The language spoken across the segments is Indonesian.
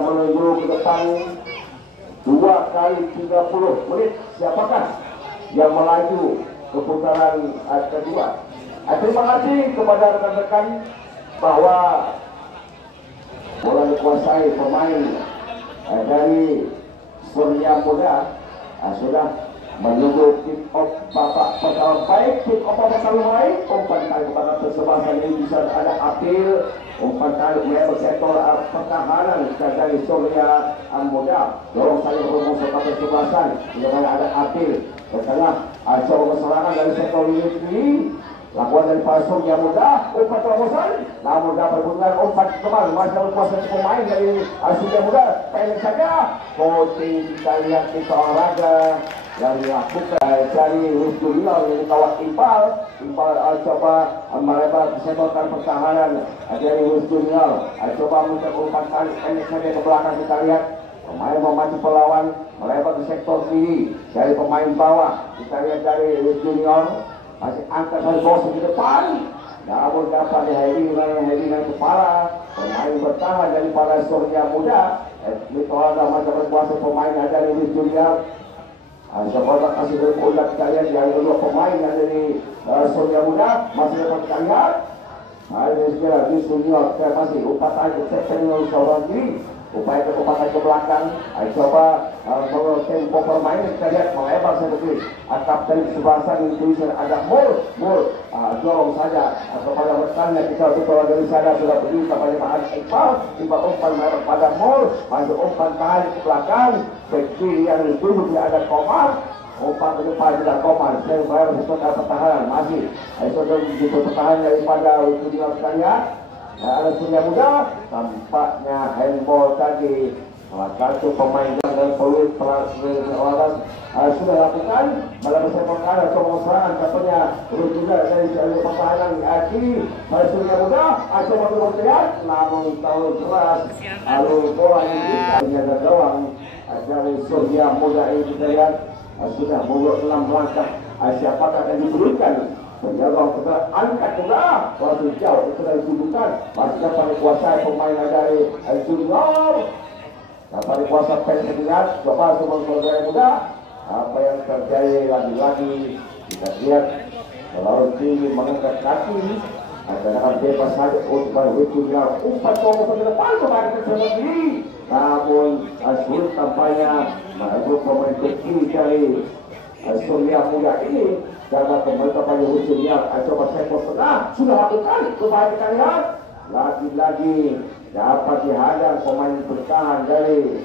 menuju ke depan 2 kali 30 menit. Siapakah yang melaju ke putaran kedua? Terima kasih kepada rekan-rekan bahwa bola dikuasai pemain dari Surya Muda sudah menuju kick off babak pertama. Baik, kick off babak pertama baik. Umpan tarik kepada persebaya ini bisa ada apil. Umpan tarik melebar sektor pertahanan dari Surya Muda. Dorong saling rumus kepada persebaya. Tidak ada apil. Ke tengah coba serangan dari sektor ini. Lakukan dari Pasung yang mudah, umpan terobosan, namun dapat bunga umpan kembali masih kuasa pemain dari Surya Muda. Pendek saja, coaching kita lihat di olahraga yang dilakukan dari Junior yang kawat Impal coba melebar setorkan pertahanan dari Junior, coba mencoba umpan tarik pendek saja ke belakang. Kita lihat pemain memacu pelawan melebar ke sektor kiri dari pemain bawah. Kita lihat dari Junior masih angkat dari bawah di depan, namun dapat dengan kepala pemain bertahan daripada Surya Muda. Mitolada macam berkuasa pemain dari Junior. Sekolah kasih berpundak kalian dari dua pemain yang dari Surya Muda masih dapat kalian. Ini segera di Junior masih upatan exceptional seorang diri. Upaya kecepatan ke belakang, coba tempo permainan kita lihat melebar seperti atap dari sebelah sana itu ada mul dorong saja kepada bertanya kita betul dari sana sudah berdiri kepada Mahat Iqbal umpan melebar pada mul masuk umpan tahan ke belakang ke kiri yang dituju ada Komar. Umpan ke depan tidak Komar saya melebar sesuatu pertahanan masih itu pertahanan daripada Junior sekalian. Ada Surya Muda, tampaknya handball tadi salah satu pemain dan peluit perlawanan sudah lakukan malah bersama coba serangan katanya juga dari pertahanan kiri pada Surya Muda coba berteriak namun tahu keras lalu bola ini ternyata gawang dari Surya Muda ini kita lihat sudah mundur 6 langkah. Siapakah akan diberikan penjaga kita angkat juga waktu jauh itu dari dudukan masih dapat dikuasai pemain dari Junior dapat dikuasai pendek coba semua Surya Muda. Apa yang terjadi lagi-lagi kita lihat kalau tinggi mengangkat kaki akan bebas saja untuk Junior umpan ke depan kembali ke sendiri namun sulit tampaknya menurut pemain kiri dari Surya Muda ini. Karena pemerintah pada Junior coba sektor tengah sudah lakukan kembali kita lihat lagi-lagi dapat dihadang pemain bertahan dari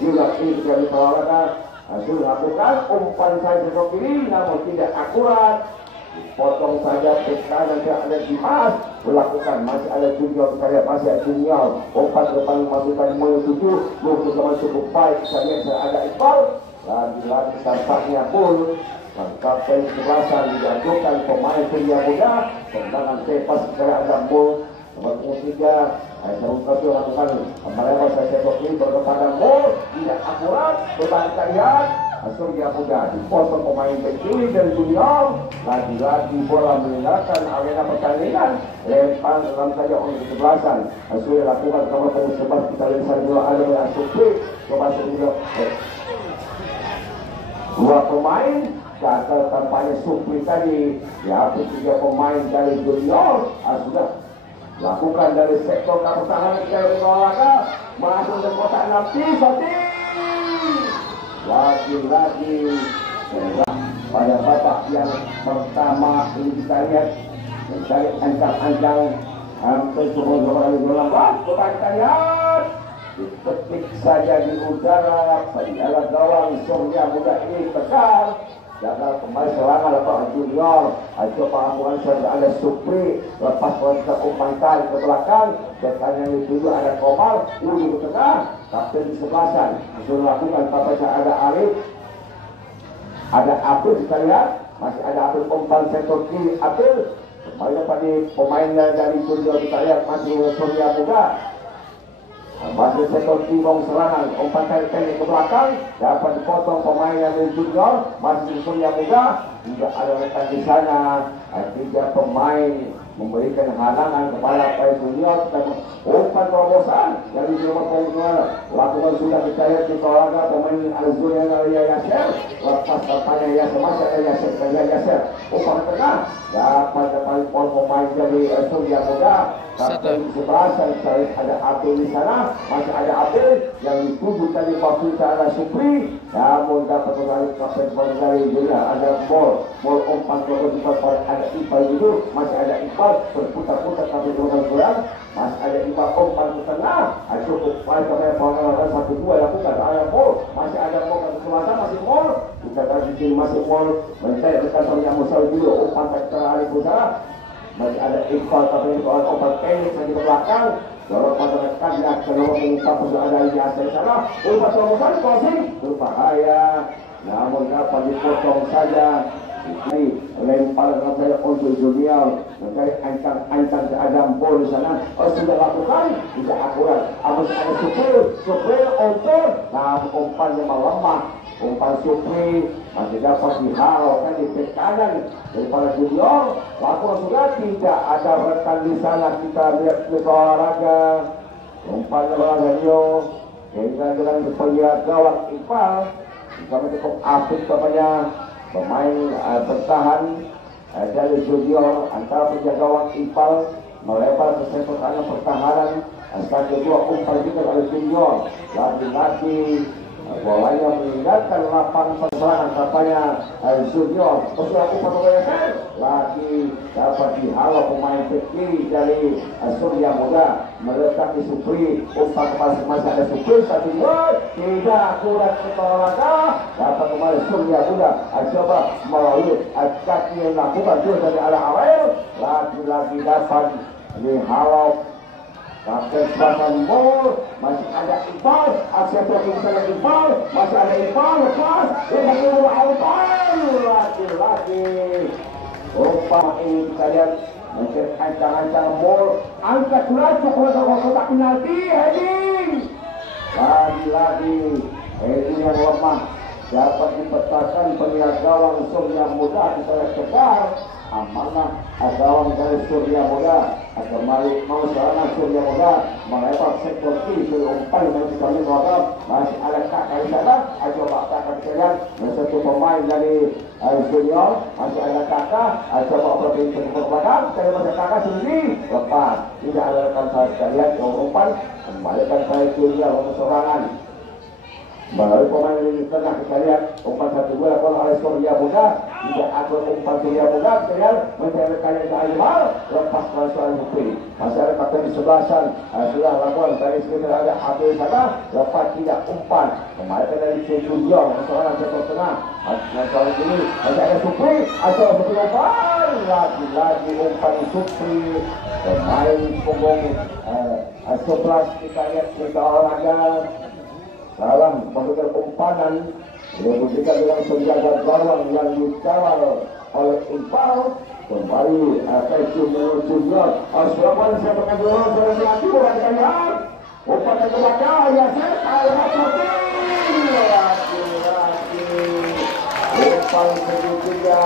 juga ini dari olahraga sudah lakukan umpan saya sektor kiri namun tidak akurat potong saja PK dan tidak ada Dimas melakukan masih ada Junior kita lihat masih ada Junior umpan depan masukkan menuju teman cukup baik kita lihat ada Iqbal lagi-lagi tampaknya pun sampai kesebelasan dijatuhkan pemain Surya Muda. Tendangan bebas segera ada mul nomor 3 Sarung lakukan melebar saya kiri berkepada mul tidak akurat berbalik kalian Surya Muda dipotong pemain kiri dari Junior. Lagi-lagi bola meninggalkan arena pertandingan lempar dalam saja untuk kesebelasan sudah lakukan nomor 11 kita lihat dua ada yang supri coba Surya dua pemain gagal tampaknya supli tadi ya 3 pemain dari Junior sudah lakukan dari sektor pertahanan dari olahraga masuk ke kotak nanti lagi-lagi pada babak yang pertama ini kita lihat mencari ancang-ancang hampir semua orang coba kita lihat diketik saja di udara penjaga gawang Surya Muda ini tegar gagal kembali serangan lepas Junior coba lakukan sudah ada Supri lepas kontak umpan tarik ke belakang bertanya itu ada Komar ujung ke tengah kapten di sebelasan sudah lakukan tampaknya ada Arif ada Abdul kita lihat masih ada Abdul umpan sektor kiri Abdul kembali pada pemain dari Junior kita lihat masih Surya Muda masih sektor kibong serangan umpan tarik pendek ke belakang dapat dipotong pemain yang dari Junior masih Surya Muda tidak ada rekan di sana 3 pemain memberikan halangan kepada pemain junior dan umpan terobosan dari nomor punggung lakukan sudah dicari di olahraga pemain Al-Zulia Yasser lepas kampanye Yasser masih ada Yasser umpan tengah dapat pemain dari Surya Muda sampai 11 ada Abdul di sana masih ada Abdul yang dituju tadi waktu cara Supri namun dapat menarik kapten dari Julia ada bol umpan terobosan ada Iqbal itu masih ada Iqbal berputar-putar sampai kurang masih ada Iqbal umpan ke tengah cukup baik kepada pengawasan 1-2 lakukan ada bol masih ada bol ke selatan masih bol kita kasih masih bol mencari dekat Surya Musa dulu umpan ke tengah Ali Musa masih ada Iqbal tapi soal umpan pendek lagi ke belakang kalau pada dekat dia keluar mengungkap sudah ada Yasser di sana umpan terobosan crossing berbahaya namun dapat dipotong saja ini lempar saya untuk junior mencari ancang ke Adam Bol di sana sudah lakukan tidak akurat harus ada Supri untuk nah umpannya melemah umpan Supri masih dapat dihalaukan di tekanan daripada junior lakukan sudah tidak ada rekan di sana kita lihat di olahraga umpan olahraga sehingga dengan penjaga gawang Iqbal kami cukup apik bapaknya pemain bertahan dari junior antara penjaga gawang Iqbal melebar ke sektor kanan pertahanan saat kedua umpan juga oleh junior lagi-lagi bolanya meninggalkan lapang pertahanan bapaknya junior sudah umpan bergeser lagi dapat dihalau pemain kiri dari Surya Muda meletak di Supri umpan masih ada Supri satu gol tidak akurat olahraga dapat kembali Surya Muda coba melalui kaki yang lakukan terus dari arah awal lagi-lagi dapat dihalau Kapten Selatan Bol masih ada Iqbal aksi terus Iqbal masih ada Iqbal lepas yang lagi-lagi umpan ini kita lihat mencari ancang-ancang Bol angkat laju ke kotak penalti heading lagi-lagi heading yang lemah dapat dipetakan penjaga gawang Surya Muda kita cekar amanah gawang dari Surya Muda kembali mau serangan Surya Muda melebar sektor kiri umpan yang kami melakukan masih ada kakak di sana coba kakak sekalian satu pemain dari junior masih ada kakak coba berpindah ke belakang saya masih kakak sendiri lepas tidak ada rekan saya sekalian umpan kembalikan saya junior untuk serangan melalui pemain di tengah kita lihat umpan 1-2 lakukan oleh Surya Muda tidak atur umpan Surya Muda kita mencari kalian ke Aymar lepas ke soal Supri masih ada kapten di sebelasan sudah lakukan dari sekitar ada Abdul sana lepas tidak umpan kembali dari junior seorang sektor tengah soal ini masih ada Supri atau Supri umpan lagi-lagi umpan Supri pemain punggung 11 kita lihat kita olahraga dalam memberikan umpanan dibuktikan dengan penjaga gawang yang dikawal oleh Iqbal kembali junior Surabaya saya pakai dulu sudah dilatih bukan kalian umpan ke belakang Yasser lagi-lagi umpan kedua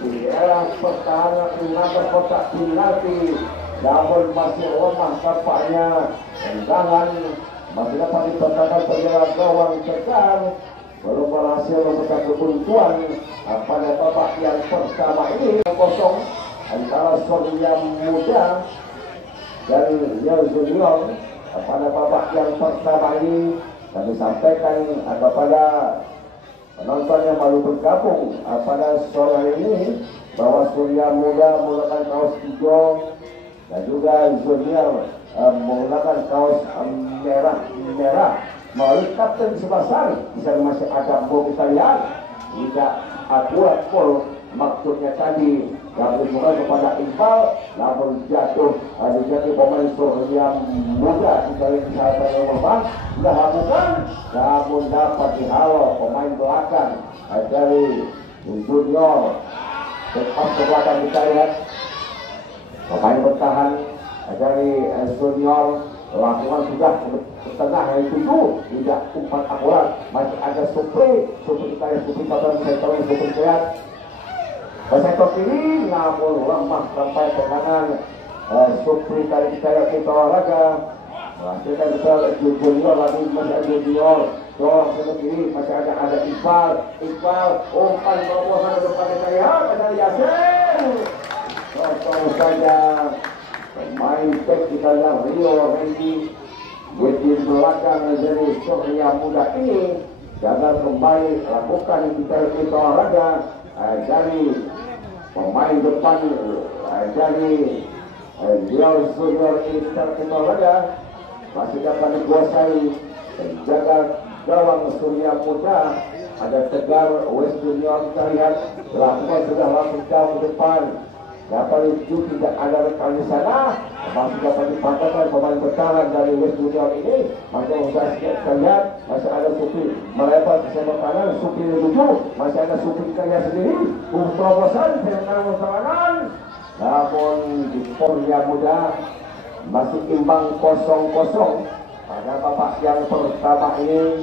di era pertahanan menangkap kotak penalti namun masih lemah tampaknya tendangan masih dapat dipetakan penjaga gawang cekar belum berhasil memberikan kebuntuan pada babak yang pertama ini kosong antara Surya Muda dan junior pada babak yang pertama ini kami sampaikan kepada penonton yang baru bergabung pada sore ini bahwa Surya Muda menggunakan kaos hijau dan juga junior menggunakan kaos merah melalui kapten sebasar bisa masih ada bom kita lihat tidak akurat pol maksudnya tadi yang berhubungan kepada Iqbal namun jatuh jadi pemain Surya Muda kita lihat di saat nomor sudah lakukan namun dapat dihalau pemain belakang dari junior tepat ke belakang kita lihat pemain bertahan dari junior lakukan sudah ke tengah yang itu tidak umpan akurat masih ada Supri kita yang Supri kapan saya tahu yang Supri lihat sektor kiri namun lemah sampai ke kanan. Supri dari kita olahraga. Kita bisa junior lagi masih ada junior. Dorong ke kiri masih ada Iqbal. Umpan terobosan ke depan saya masih ada Yasir. Kosong saja. Pemain back kita yang Rio Randy. Di belakang dari Surya Muda ini jangan kembali lakukan kita olahraga dari pemain depan dari Real Junior ini kita olahraga masih dapat dikuasai jaga gawang Surya Muda. Ada Tegar West Junior kita lihat lakukan sudah langsung jauh ke depan. Dapat itu tidak ada rekan di sana, masih dapat dipantaukan pemain bertahan dari West Junior ini. Masih kita lihat masih ada Supri melebar ke sebelah kanan, Supri menuju masih ada Supri karya sendiri. Terobosan dengan serangan, namun di Surya Muda masih imbang 0-0 pada babak yang pertama ini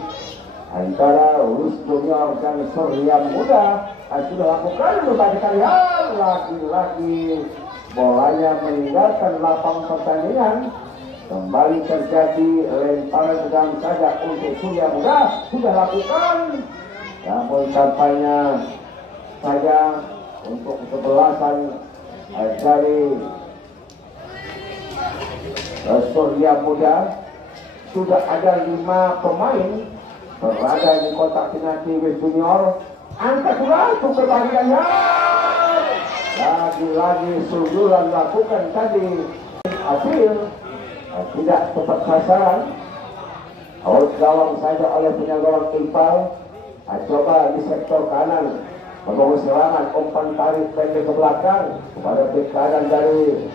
antara West Junior dan Surya Muda. Sudah lakukan berbagai kali hal, lagi-lagi bolanya meninggalkan lapang pertandingan. Kembali terjadi lemparan sedang saja untuk Surya Muda, sudah lakukan, namun tampaknya saja untuk kesebelasan dari Surya Muda. Sudah ada 5 pemain berada di kotak penalti West Junior. Angkat sudah untuk perbagiannya. Lagi-lagi sundulan lakukan tadi hasil tidak tepat sasaran. Awal gawang saja oleh punya gawang Iqbal. Coba di sektor kanan membangun serangan, umpan tarik pendek ke belakang kepada bek kanan dari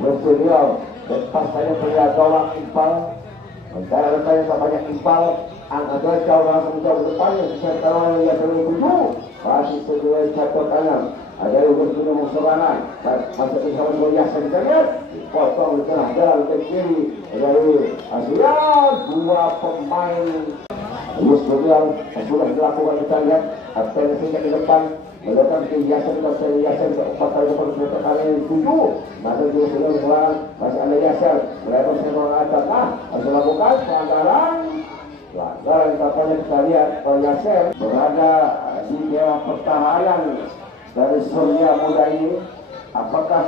West Junior. Lepas saja punya gawang Iqbal. Mencari rekannya banyak Iqbal. Angkat jauh langsung jauh ke depannya. Sekarang yang terlalu masih sesuai sektor kanan. Ada yang berguna serangan. Masih bersama dengan Yasin kita lihat. Potong di tengah jalan ke kiri dari Asia. 2 pemain West Junior sudah dilakukan kita lihat. Atensi di depan. Melakukan ke Yasin ke 4 kali ke kali 7. Masih juga sudah serangan. Masih ada Yasin. Melakukan serangan atas. Masih lakukan pelanggaran. Pelanggaran katanya kita lihat Yasin berada di dewan pertahanan dari Surya Muda ini. Apakah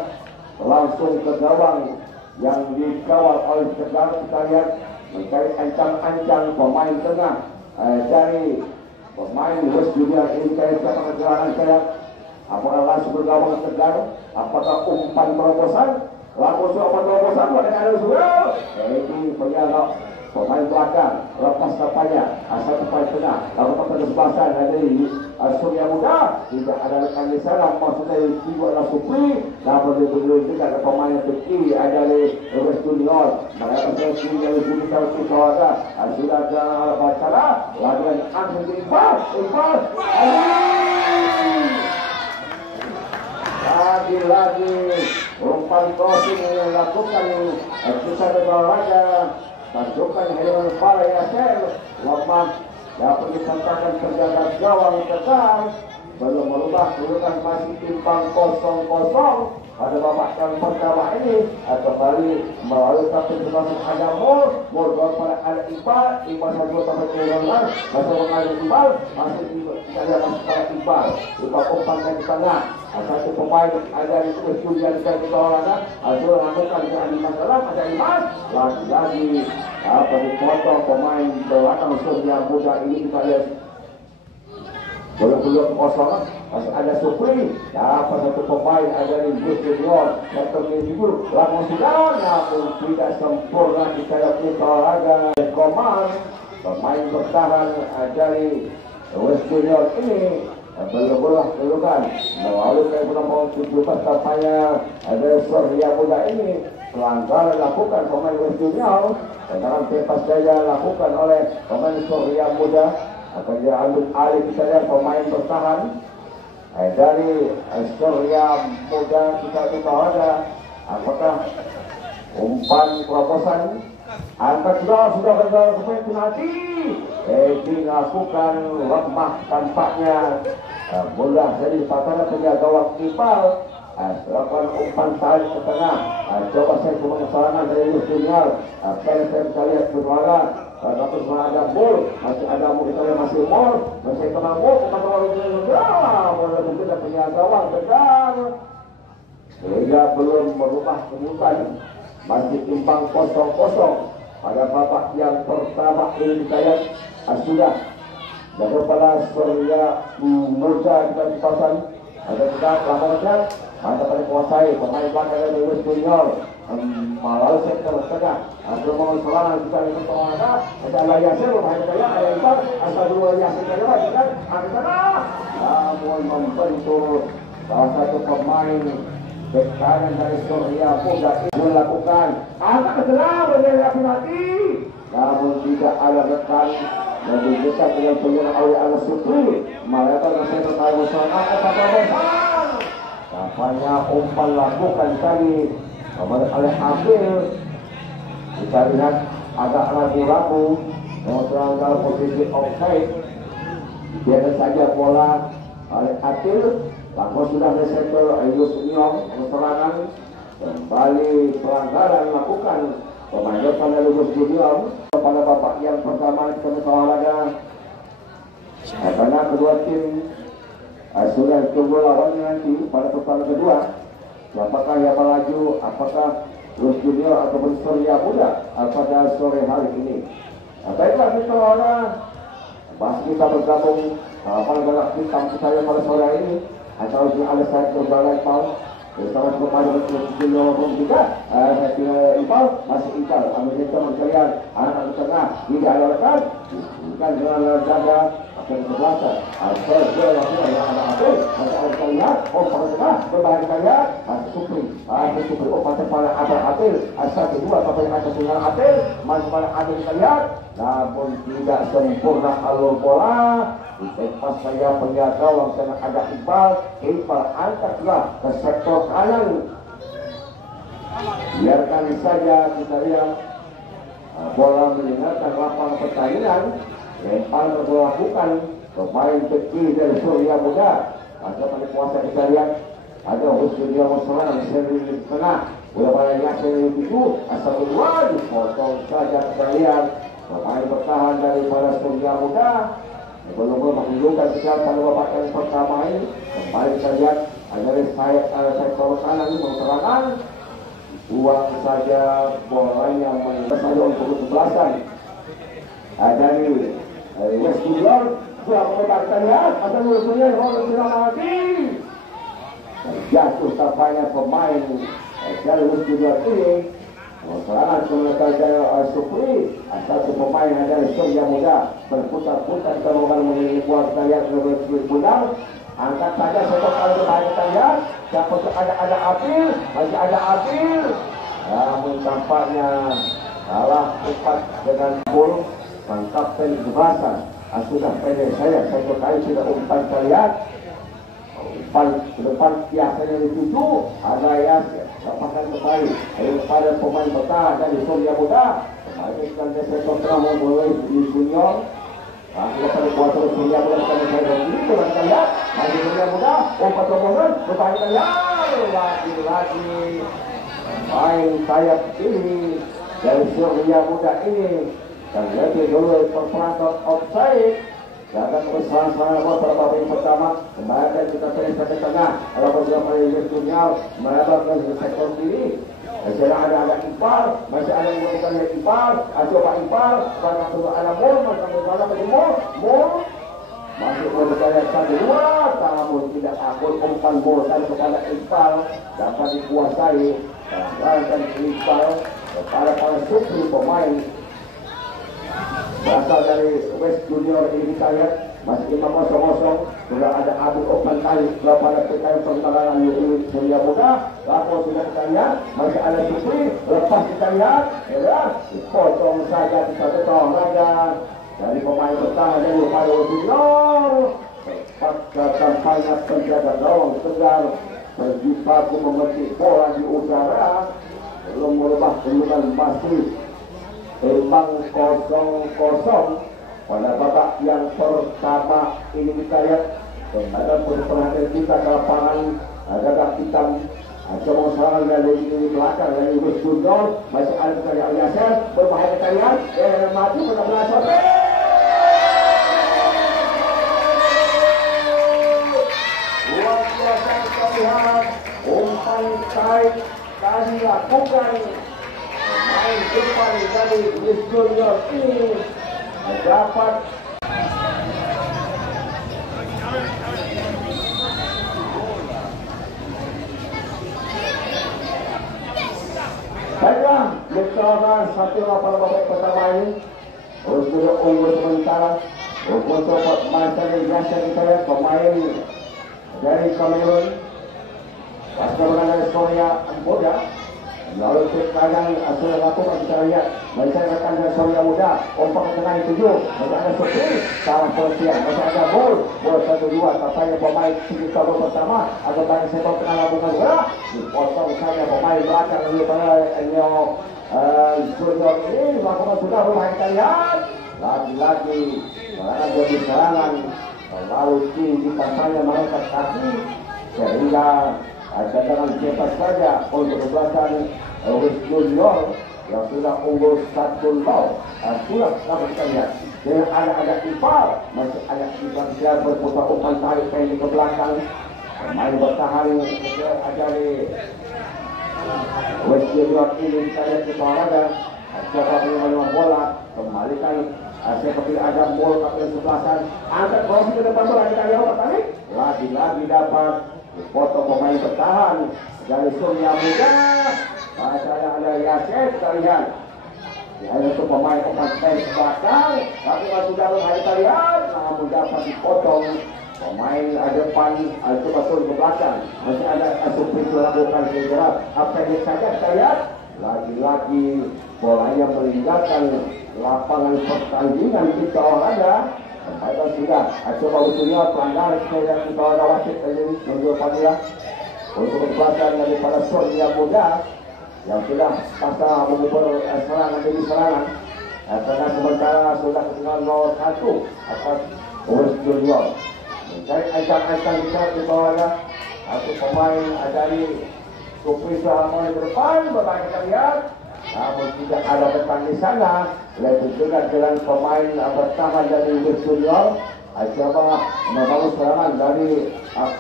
langsung ke gawang yang dikawal oleh Tegar? Kita lihat mencari ancang-ancang pemain tengah dari pemain West Junior ini. Kita pengejaran saya apakah langsung bergabung ke Tegar? Apakah umpan terobosan? Langsung umpan terobosan pada ada sudah ini penjaga pemain belakang lepas tapanya asal pemain tengah lalu pada kesebelasan dari Surya Muda. Tidak ada rekan di sana, maksudnya itu adalah Supri. Namun diberi juga ada pemain yang kiri ada dari West Junior. Mereka kiri dari Junior Kisawata sudah ada bacara lagi angin Iqbal lagi umpan crossing yang dilakukan kita berolahraga. Masukkan Hewan Para Yasir lemah dapat disangkakan terjaga gawang Tegar. Belum merubah kedudukan masih timbang 0-0 pada babak yang pertama ini. Kembali melalui tapi termasuk ada Mur pada ada Iqbal satu sampai ke Ronald masih mengalir Iqbal masih kita lihat masih pada Iqbal umpan di tengah. Satu pemain ada di Julian dan kita olahraga sudah lakukan ke Animas dalam ada Imas lagi apa dipotong pemain belakang Surya Muda ini. Kita lihat belum kosong masih ada Supri dapat satu pemain ada di West Junior sektor kiri langsung sudah namun tidak sempurna kita olahraga. Komar pemain bertahan dari West Junior ini belum kedudukan melalui kemudian 17 tampaknya ada Surya Muda ini. Pelanggaran dilakukan pemain West Junior sekarang bebas saja lakukan oleh pemain Surya Muda. Akan diambil alih kita lihat pemain bertahan dari Surya Muda. Kita ada apakah umpan terobosan angkat sudah berjalan ke penalti dilakukan lemah tampaknya. Mudah jadi patah penjaga gawang Ipal. Lakukan umpan tarik ke tengah. Coba saya cuma kesalahan dari Luis Junior. Saya bisa lihat berwarna. Tapi setelah ada bol, masih ada bol, kita masih bol, masih kena bol, bukan terlalu jauh. Boleh kita punya gawang tegar. Sehingga belum merubah kedudukan. Masih imbang 0-0 pada babak yang pertama ini saya sudah daripada Surya Muda kita di kawasan ada kita lamonnya ada pada kuasai pemain belakang dari Luis Junior malah sektor tengah atau mau serangan kita di tengah ada Yasir pemain saya ada Ibar asal dua Yasir lagi kan ada sana namun membentuk salah satu pemain bek kanan dari Surya Muda itu melakukan angkat ke tengah dari Rafinati, namun tidak ada rekan dan didesak dengan penyerang oleh Alas Supri malah masih terkait usaha kata besar. Nampaknya umpan lakukan tadi oleh Habil, kita lihat agak ragu-ragu mau dalam posisi offside. Biarkan saja bola oleh Habil. Langsung sudah disentuh Ayus Nyong serangan kembali pelanggaran lakukan pemain depan dari Luis Junior pada babak yang pertama kita olahraga karena kedua tim sudah tunggu lawannya nanti pada pertandingan kedua apakah yang melaju apakah Luis Junior ataupun Surya Muda pada sore hari ini. Baiklah kita bahas kita bergabung pada galak hitam kita pada sore hari ini atau di alas saya berbalai pau bersama kepada Junior juga saya kira Ipal masih Ipal ambil teman kalian anak di tengah tidak ada bukan dengan jaga akan kebelasan asal dia lakukan yang ada masih ada kalian pada tengah berbahaya kalian Supri pada kepala Atil asal kedua apa yang atas dengan Atil masih pada Atil kalian namun tidak sempurna alur bola. Pas saya penjaga gawang sana ada Ipal angkatlah ke sektor kanan. Biarkan saja kita lihat bola meninggalkan lapangan pertandingan. Lempar berlakukan pemain kecil dari Surya Muda. Ada pada kuasa kita lihat ada Surya Muda seri di tengah. Bola pada Yasir itu asal kedua dipotong saja kita lihat pemain bertahan daripada Surya Muda. Belum menunjukkan sejarah pada babak yang pertama ini kembali kita lihat dari sayap sektor kanan serangan buang saja bolanya menembus saja untuk kesebelasan dari West Junior sudah mendapatkan ya ada lulusnya orang tidak lagi jatuh tampaknya pemain dari West Junior ini serangan sementara Supri asal pemain dari Surya Muda berputar-putar terlalu memiliki kuat saya sebagai Budal angkat saja satu kali berbahaya kita lihat dapat ada Apil masih ada Apil namun tampaknya kalah cepat dengan gol kapten Jubasa sudah pendek saya satu kali sudah umpan kalian umpan ke depan biasanya dituju ada yang dapatkan kembali daripada pemain bertahan dari Surya Muda kembali dengan sektor tengah mulai di Junior kita pada kuasa Surya Muda kami saya begitu dan kita lihat masih Surya Muda umpan rombongan bertahan kalian lagi main sayap ini dari Surya Muda ini dan lebih dulu perperangkat offside jangan bersama-sama pada babak yang pertama kembali kita pilih ke tengah kalau bersama Luis Junior melebar ke sektor kiri masih ada Ipal masih ada yang bukan Ipal coba Ipal karena sudah ada Mul masih berjaya satu dua namun tidak takut umpan bola kepada Ipal dapat dikuasai dan Ipal kepada para Supri pemain berasal dari West Junior ini kita lihat masih 5-0 sudah ada Abu Opan tadi pada PKM perkembangan Surya Muda lalu sudah kita lihat masih ada Supri lepas kita lihat ya dipotong saja kita tetap raga dari pemain pertama dari pada Junior pasca kampanye penjaga gawang tegar berjibaku memetik bola di udara belum merubah kedudukan masih imbang 0-0 pada babak yang pertama ini kita lihat ada perhatian kita ke lapangan gagak hitam coba serangan dari belakang dari West Junior masih ada kita lihat Yasser berbahaya kita lihat maju pada belah sote luar biasa kita lihat umpan tarik tadi lakukan main depan dari West Junior ini dapat baiklah dikatakan satu pada babak pertama ini untuk unggul sementara untuk masa yang biasa kita lihat pemain dari Kamerun pasca mengenai Soria Muda lalu sekarang asal lakukan kita lihat mereka akan dari Soria Muda umpan ke tengah yang 7 masih ada Sopir salah penelitian masih ada gol 1-2 tampaknya pemain kita gol pertama agak banyak setor tengah labungan bola dipotong saja pemain belakang ini pada Junior ini melakukan sudah bermain kita lihat lagi-lagi serangan jadi serangan lalu tinggi kampanye mereka kaki sehingga cadangan cepat saja untuk kebelasan West Junior yang sudah unggul 1-0 sudah dapat kita lihat dengan ada Ipal masih ada Ipal dia berputar umpan tarik pendek ke belakang main bertahan dari West Junior ini kita lihat di olahraga siapa yang bola kembalikan seperti ada bola ke sebelasan angkat bola ke depan bola kita lihat tarik lagi-lagi dapat foto pemain bertahan dari Surya Muda saya ada Yasser kita lihat ya itu pemain ke belakang tapi sudah kita lihat namun dapat dipotong pemain depan coba turun ke belakang masih ada Supri melakukan kegerak apa yang saja kita lihat lagi-lagi bolanya meninggalkan lapangan pertandingan kita olahraga ada sudah coba usulnya pelanggar saya kita ada wasit ini menurut panitia untuk kekuatan daripada Surya Muda yang sudah pasal mengubur serangan demi serangan karena sementara sudah ketinggalan 0-1 atas West Junior mencari ancang-ancang di bawahnya satu pemain dari Supri Selama di depan bermain kita lihat namun tidak ada depan di sana lebih juga dengan pemain pertama dari West Junior coba membangun serangan dari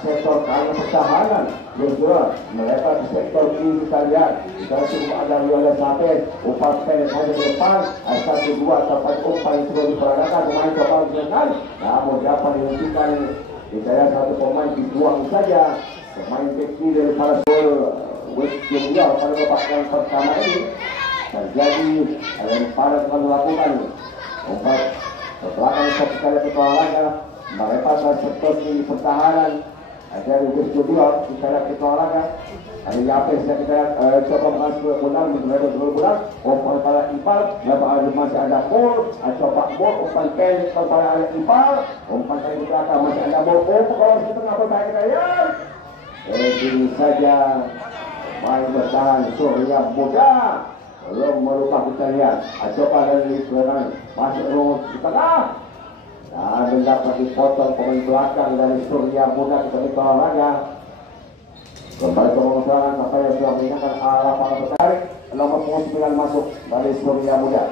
sektor kanan pertahanan juga mereka di sektor kiri kita lihat kita cukup ada Yola Sapet umpan pendek saja ke depan 1-2 dapat umpan yang sudah diperagakan pemain coba dengan namun dapat dihentikan kita satu pemain dibuang saja pemain kiri daripada West Junior pada babak yang pertama ini terjadi lemparan melakukan umpan belakang ketika kita olahraga mereka sektor di pertahanan dari West Junior kita olahraga hari Yapes kita coba masuk benar mengenai benar umpan pada Ipal masih ada gol coba gol umpan pendek pada Ipal umpan dari belakang masih ada gol kalau di tengah pertahanan kita ini saja main bertahan Surya Muda belum merubah kita lihat coba dari belakang masuk ke tengah dan dapat dipotong pemain belakang dari Surya Muda kita olahraga kembali ke pengusahaan apa yang sudah mengingatkan arah para penarik nomor 9 masuk dari Surya Muda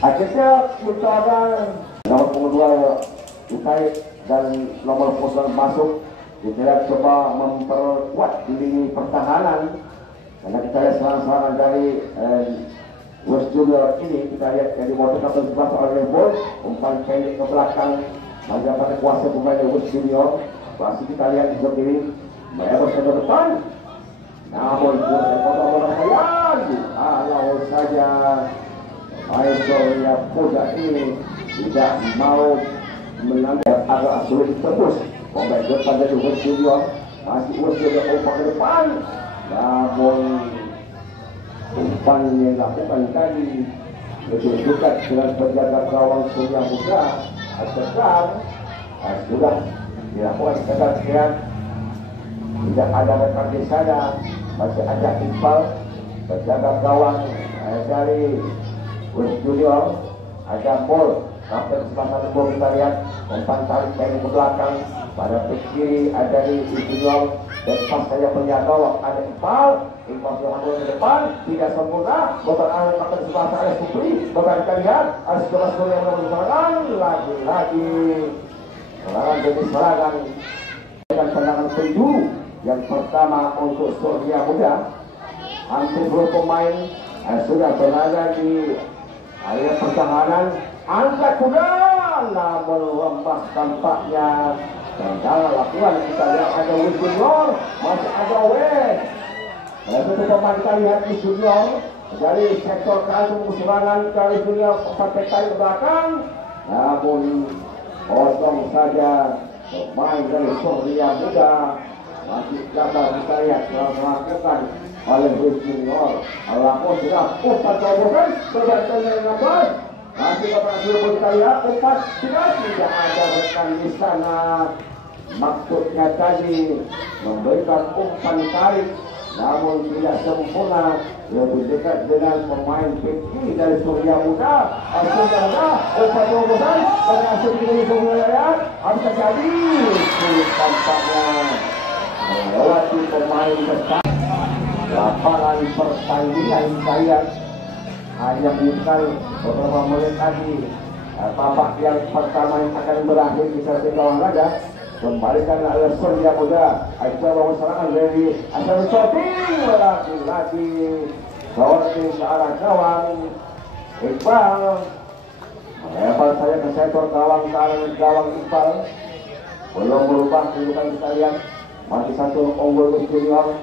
akhirnya kita ada nomor 2 Utai dan nomor 9 masuk kita coba memperkuat di lini pertahanan karena kita lihat serangan-serangan dari West Junior ini kita lihat dari motor kapal sebelah oleh bol umpan pendek ke belakang masih pada kuasa pemain West Junior masih kita lihat di sebelah kiri mereka ke depan namun potong sayang kalau saja Surya Muda ini tidak mau menangkap agak sulit tembus pemain depan dari West Junior masih West Junior umpan ke depan namun umpan yang dilakukan tadi lebih dekat dengan penjaga gawang Surya Muda sekarang sudah dilakukan keterangan tidak ada rekan di sana masih ada Iqbal penjaga gawang dari West Junior ada Bol Sampai sebelah satu gol kita lihat umpan tarik dari ke belakang pada kiri ada di Junior dan pas saja penjaga ada Iqbal yang ke depan tidak sempurna botak arah makan sebelah sana Supri botak kita lihat ada sebelah gol yang menemukan lagi serangan jadi serangan dan tendangan penjuru yang pertama untuk Surya Muda. Hampir 2 pemain sudah berada di area pertahanan. Angkat kuda namun lemah tampaknya dan dalam lakukan kita lihat ada Wis Junior masih ada Wes satu pemain kita lihat Wis Junior dari sektor kanan serangan kali Junior 4 petai ke belakang namun kosong saja pemain dari Surya Muda masih dapat kita lihat telah melakukan oleh Wis Junior lakukan sudah umpan terobosan berbantuan dari Nabas masih kepada seluruh kita lihat umpan tidak ada rekan di sana maksudnya tadi memberikan umpan tarik namun tidak sempurna lebih dekat dengan pemain PK dari Surya Muda umpan terobosan berhasil dari Surya Muda harus terjadi tampaknya melewati pemain besar lapangan pertandingan saya hanya bukan beberapa menit lagi babak yang pertama yang akan berakhir di sesi olahraga kembalikan oleh Surya Muda coba serangan dari asal shooting lagi shooting ke arah gawang Iqbal melebar saja ke sektor gawang Iqbal belum berubah kedudukan kita lihat masih satu unggul Wis Junior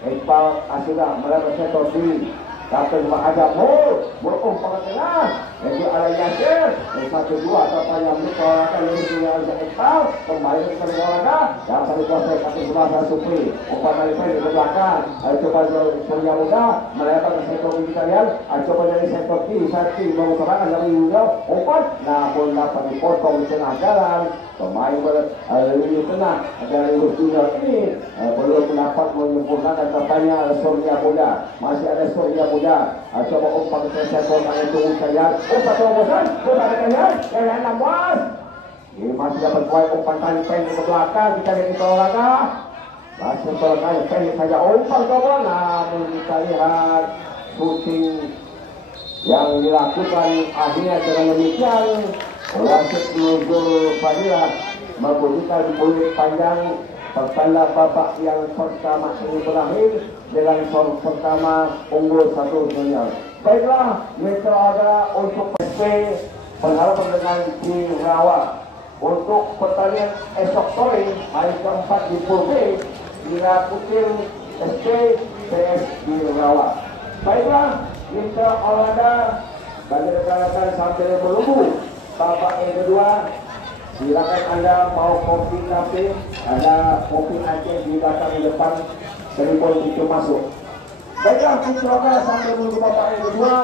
Iqbal sudah melebar sektor di Kapten ada umpan ke tengah jadi ada Yasir 1-2 tampaknya menolakkan dari Iqbal kembali ke olahraga yang satu kuasa Kapten sebelah Supri umpan dari ke belakang coba Surya Muda melebar ke sektor kita lihat coba dari sektor kiri Sakti mau serangan dari Yuda umpan namun dapat dipotong di tengah jalan pemain lebih tenang dari Wis Junior ini belum dapat menyempurnakan tampaknya Surya Muda masih ada Surya Muda coba umpan ke sektor yang tunggu saya umpan terobosan umpan ke yang 16 ini masih dapat buat umpan tali pendek ke belakang kita lihat di olahraga masih terkait pendek saja umpan ke bawah namun kita lihat shooting yang dilakukan akhirnya dengan demikian wasit Nurul Fadilah memberikan bulir panjang pertanda babak yang pertama ini berakhir dengan skor pertama unggul 1-0. Baiklah, mitra ada untuk SP pengharapan dengan Jirawa untuk pertandingan esok sore hari keempat di Pool B dilakukan SP PS Jirawa. Baiklah, mitra olahraga bagi rekan-rekan sambil menunggu babak yang kedua. Silakan Anda mau kopi kafe, ada kopi Aceh di belakang di depan, telepon itu masuk. Baiklah, kita sampai menunggu babak yang kedua,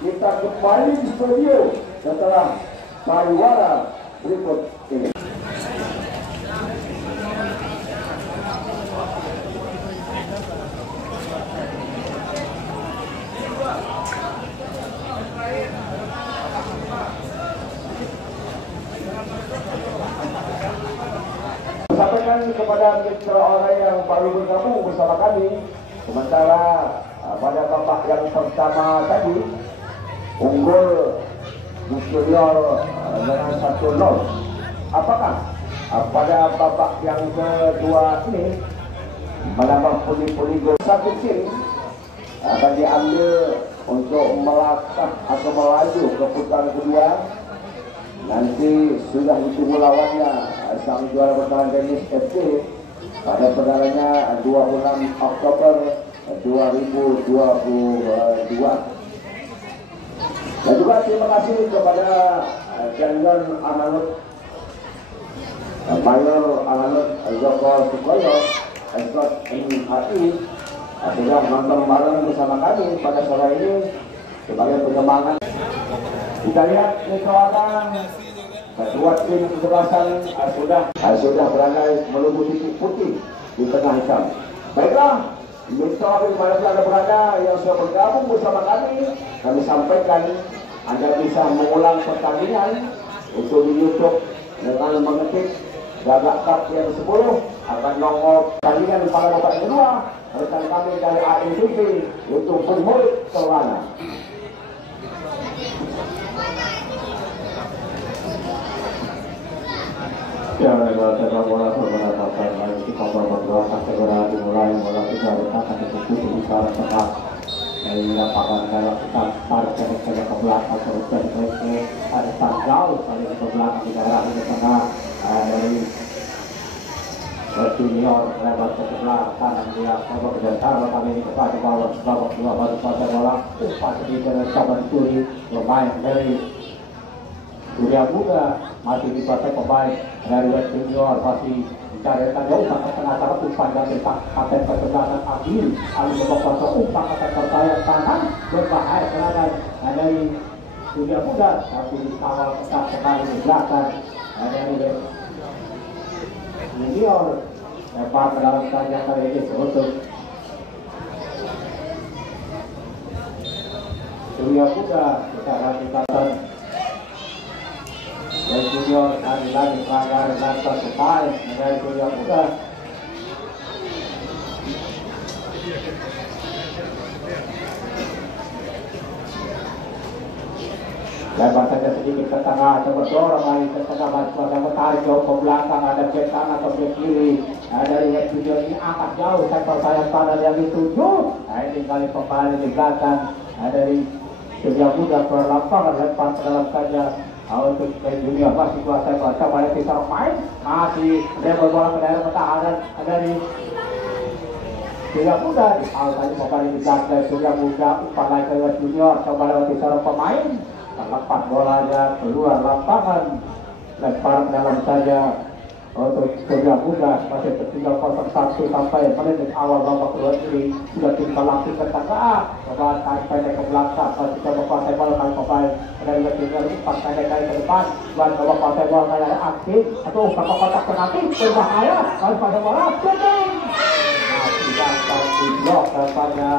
kita kembali di studio setelah pariwara berikut ini. Sampaikan kepada mitra orang yang baru bergabung bersama kami, sementara pada babak yang pertama tadi unggul Junior dengan 1-0. Apakah pada babak yang kedua ini menambah puli-puli gol satu tim akan diambil untuk melangkah atau melaju ke putaran kedua? Nanti sudah ditunggu lawannya sang juara bertahan tenis FC pada pertandingannya 26 Oktober 2022. Dan juga terima kasih kepada Jenderal Analut Mayor Analut Joko Sukoyo Esot MHI sudah menonton bareng bersama kami pada sore ini sebagai pengembangan. Kita lihat kawan ketua tim kesebelasan sudah berada melumpuh titik putih di tengah hitam. Baiklah, mitra kepada Anda berada yang sudah bergabung bersama kami sampaikan Anda bisa mengulang pertandingan itu di YouTube dengan mengetik Gagak Cup yang 10 akan nongol pertandingan pada babak kedua rekan kami dari ANTV untuk Purmurid Solana. Ya, legal sepak bola beberapa kali kita berdua segera dimulai bola kita akan ditutup di arah tengah dari lapangan dalam kita tarik ke belakang terus dari ada jauh kali ke belakang di daerah di tengah dari junior lebar ke sebelah kanan dia coba kejar kali ini kepada bawah babak dua baru pada bola umpan di cabang suri bermain dari Surya Muda masih dipakai pemain dari West Junior masih dicarikan jauh ke tengah cara umpan dan tentang kapten kesebelasan Abil lalu membawa umpan ke percaya kanan berbahaya serangan dari Surya Muda tapi dikawal ketat sekali di belakang dari Junior lebar ke dalam saja kali ini untuk Surya Muda kita rasakan dari Junior lagi pelanggar dan selesai dari Surya Muda. Lebar saja sedikit ke tengah, coba dorong lagi ke tengah, masuk tarik jauh ke belakang, ada bek kanan atau bek kiri. Dari West Junior ini angkat jauh, sektor sayap kanan yang dituju. Nah ini kali kembali di belakang dari Surya Muda perlapangan lempar ke dalam saja. Untuk Junior masih kuasa baca pada kisah main masih dia berbola ke daerah pertahanan dari Surya Muda di awal tadi kembali di belakang Surya Muda umpan lagi ke Junior coba lewat kisah pemain terlepas bolanya keluar lapangan lempar ke dalam saja untuk Surya Muda masih tertinggal 0-1 sampai menit awal babak kedua ini sudah tinggal langsung ke tengah coba tarik pendek ke belakang masih coba kuasai bola kali pemain dari Junior umpan pendek kali ke depan dan coba kuasai bola kali ada aktif atau kakak kotak penalti berbahaya kali pada bola shooting masih dapat di blok pada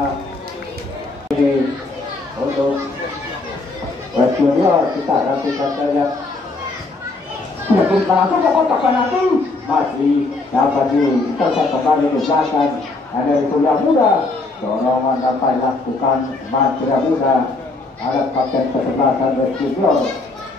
ini untuk West Junior kita nantikan saja langsung ke kotak penalti masih dapat diteruskan kembali ke belakang ada di Surya Muda dorongan dapat dilakukan Surya Muda ada kapten kesebelasan West Junior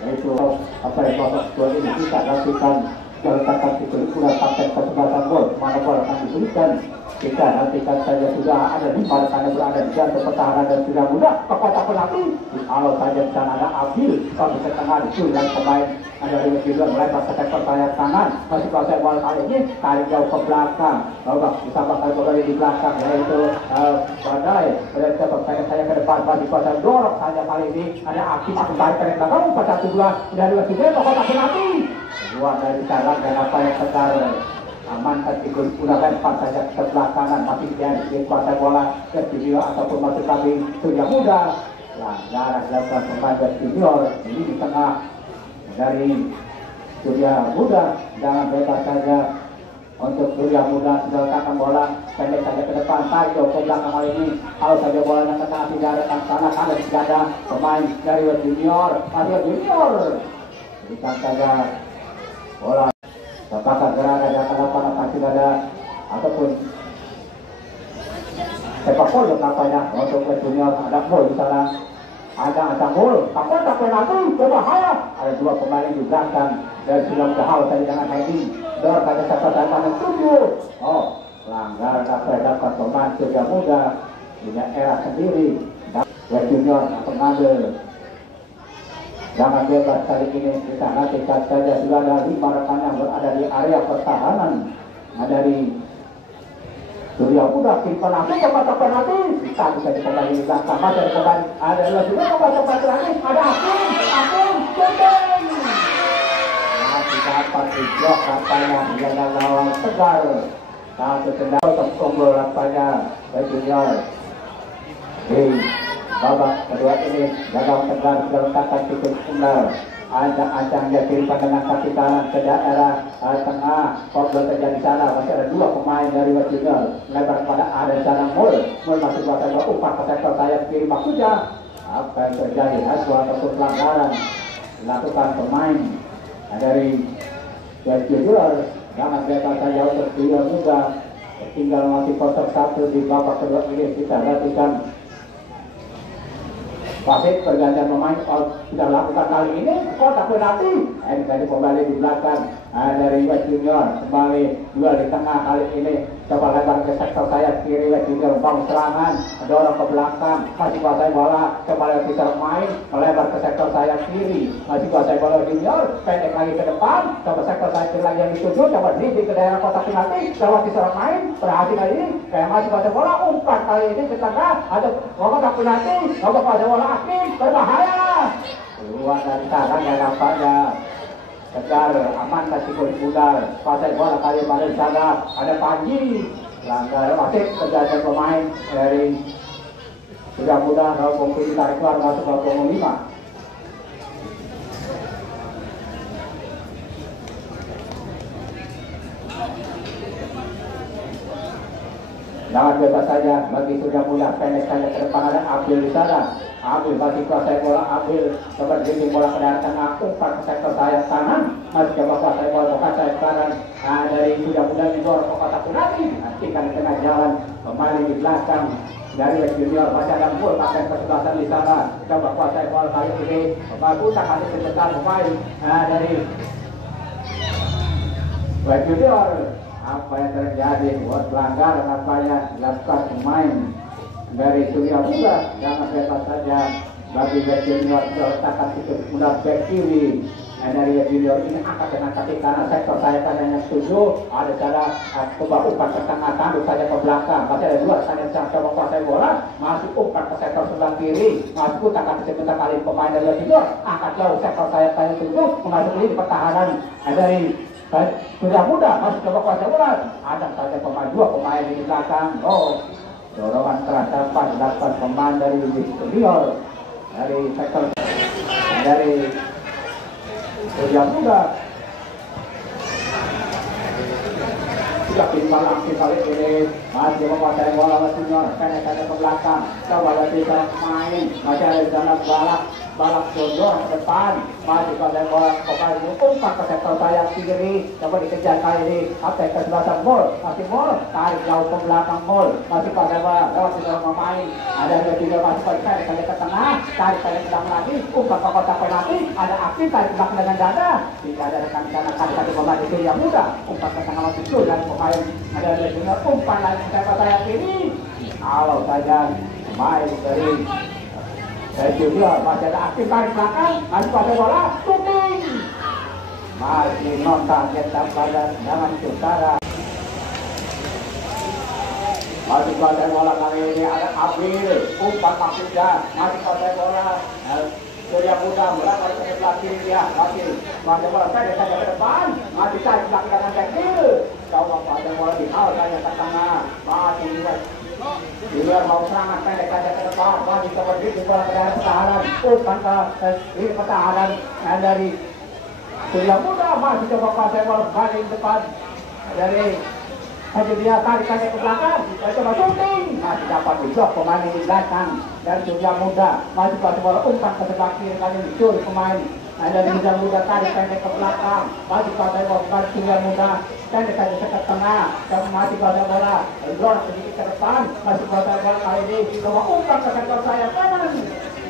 yaitu apa yang proses ini kita lakukan letakkan di kuda kapten kesebelasan gol mana bola akan diberikan kita nantikan saja sudah ada 5 rekan yang berada di jantung pertahanan dan Surya Muda ke kotak penalti kalau saja di sana ada Abil sampai ke tengah disuruh pemain ada dari Junior melebar ke sektor sayap kanan masih kuasai bola kali ini tarik jauh ke belakang coba disambang kali bola di belakang yaitu Badai dari sektor saya ke depan masih kuasai dorong saja kali ini ada Akif aku tarik ke belakang umpan 1-2 dari Junior ke kotak penalti keluar dari sarang dan apa yang tegar amankan digunakan pas saja ke sebelah kanan masih dia kuasai bola ke Junior ataupun masuk kami Surya Muda pelanggaran dilakukan pemain Junior ini di tengah dari Surya Muda jangan bebas saja untuk Surya Muda sudah letakkan bola pendek saja ke depan tarik ke belakang kali ini kalau saja bolanya ke tengah tidak ada sana kanan tidak ada pemain dari Junior masih Junior berikan saja bola apakah gerakan yang akan lapangan tidak ada ataupun sepak bola kampanye untuk Junior ada gol di sana ada gol tapi tak penalti berbahaya ada 2 pemain di belakang dan sudah berhal tadi dengan Heidi dor pada catatan yang 7 pelanggaran dapat pemain Surya Muda punya era sendiri dan Junior pengambil jangan bebas kali ini kita nantikan saja sudah ada 5 rekan yang berada di area pertahanan dari Surya Muda kiri penalti ke kotak penalti kita bisa dikembali di belakang ada pemain ada juga ke kotak penalti ada Akun shooting masih dapat diblok rapanya menjaga lawan tegar satu tendangan untuk unggul rapanya dari Junior di babak kedua ini gagal tegar sudah letakkan titik undang ancang dia kiri dengan kaki kanan ke daerah tengah problem terjadi di sana masih ada 2 pemain dari West Junior melebar kepada ada di sana Mul masih kuasa umpan ke sektor sayap kiri maksudnya apa yang terjadi hasil ataupun pelanggaran dilakukan pemain dari junior jangan bebas saja untuk Surya Muda. Tinggal masih 0-1 di babak kedua ini. Kita perhatikan wasit pergantian pemain sudah lakukan kali ini kotak penalti. Dari kembali di belakang dari West Junior kembali dua di tengah kali ini. Coba lebar ke sektor sayap kiri West Junior, bangun serangan dorong ke belakang, masih kuasai bola, kembali bisa main melebar ke sektor sayap kiri, masih kuasai bola Junior, pendek lagi ke depan, coba sektor sayap kiri lagi yang dituju, coba didik ke daerah kotak penalti, coba diserang main, berhasil kali ini, masih kuasai bola, umpan kali ini ke tengah, ada kotak penalti, coba kuasai bola Akim, berbahaya, keluar dari tangan yang nampaknya. Tegar, aman kasih gol Budar, pasai bola kali pada sana, ada Panji, langgar wasit pergantian pemain dari Surya Muda, Raul ditarik keluar masuk ke 5. Jangan bebas saja bagi Surya Muda, pendek saja ke depan ada Abdul di sana. Ambil masih kuasai bola, ambil coba dribbling bola ke daerah tengah, umpan ke sektor sayap kanan, masih coba kuasai bola ke sayap kanan. Dari Surya Muda didorong ke kotak penalti, nantikan di tengah jalan, kembali di belakang dari West Junior, masih ada full pakai kesebelasan di sana, coba kuasai bola kali ini, bagus tak kasih sebentar pemain dari West Junior. Apa yang terjadi buat pelanggaran nampaknya dilakukan pemain dari Surya Muda. Jangan bebas saja bagi West Junior, letakkan itu mudah back kiri. Dari West Junior ini angkat dengan kaki kanan sektor sayap kanan yang setuju. Ada cara coba umpan ke tengah, tanduk saja ke belakang. Masih ada dua saja yang coba kuasai bola, masih umpan ke sektor sebelah kiri. Masih putar kaki sebentar kali pemain dari West Junior, angkat jauh sektor sayap kanan setuju, memasuki di pertahanan dari Surya Muda, masih coba kuasai bola. Ada saja pemain, dua pemain di belakang. Dorongan keras dapat pemain dari Junior dari sektor dari Surya Muda. Sudah timbal langsung kali ini, masih menguasai bola Junior, pendek saja ke belakang, coba lagi main, masih ada jalan balak Junior ke depan, masih kuasai bola, kembali umpan ke sektor sayap kiri, coba dikejar kali ini, sampai ke sebelah gol, masih gol, tarik jauh ke belakang gol, masih kuasai bola, lewat di dalam pemain, ada juga masih kuasai saja ke tengah, tarik saja ke belakang lagi, umpan ke kotak penalti, ada aktif tarik ke belakang dengan dada, tidak ada rekan kanan kali pemain di Surya Muda, umpan ke tengah masih sul dan pemain ada Junior, umpan lagi ke sektor sayap kiri, kalau saja main dari Junior masih ada aktif tarik belakang, masih pada bola, shooting, masih non target pada jangan utara, masih pada bola kali ini ada Abil, umpan maksudnya, masih pada bola, Surya Muda berapa ke sebelah kiri dia, masih pada bola pendek saja ke depan, masih tarik belakang dengan kecil, coba pada bola di hal saja ke tengah, masih Junior mau serangan pendek saja ke depan, masih coba dribbling bola ke daerah pertahanan, umpan ke pertahanan dari Surya Muda, masih coba kuasai bola balik depan dari dia tarik saja ke belakang, coba shooting, masih dapat diblok pemain di belakang dari Surya Muda, masih kuasai bola umpan ke sebelah kiri kali dicuri pemain dari Surya Muda, tarik pendek ke belakang, masih kuasai bola Surya Muda, pendek saja ke tengah, dan masih kuasai bola, drone sedikit ke depan, masih kuasai bola kali ini, coba umpan ke sektor sayap kanan,